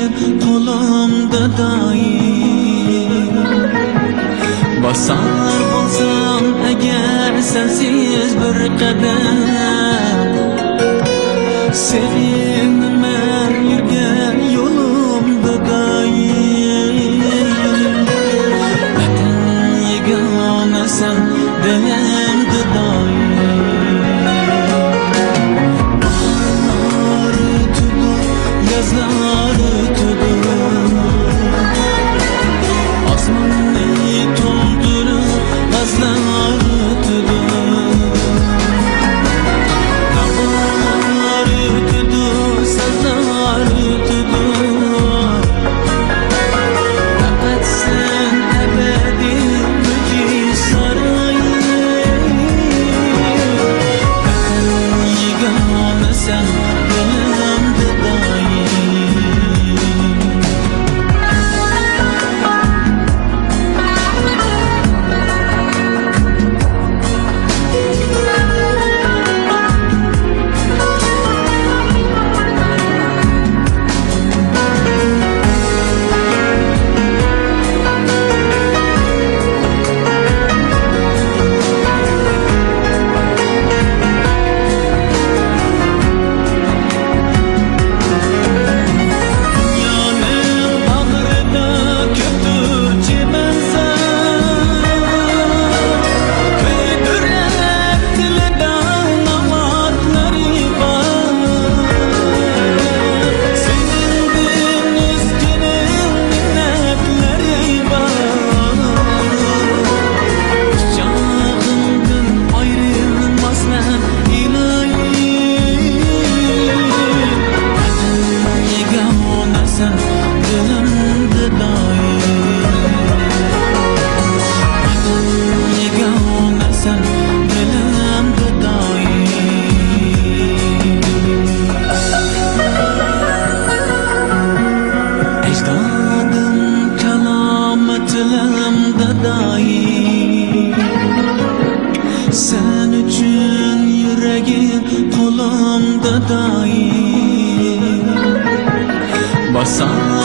yüreğim kolumda daim. Basar bolsam eğer sensiz bir kadem, seninle yürgen yolumda daim. Vatan yegane sen dilimde daim. Bahar ötüdü, yazlar ötüdü, asmanı toldurur gazlar ötüdü. Dağlar ötüdü, sazlar ötüdü, fakat sen ebedi müciz sarayım. Vatan yegane sen dilimde daim. Dünyanın bağrına köptü çimensen, kıydırıp dilden amatları var. Senin üzgünüm minnetleri var. Kucağımdan ayrılmazlar ilahi. Vatan yegane sen dilimde daim. Vatan yegane sen dilimde daim. Ecdadım kelametlerimde daim. Sen üçün yüreğim kolumda daim. Basar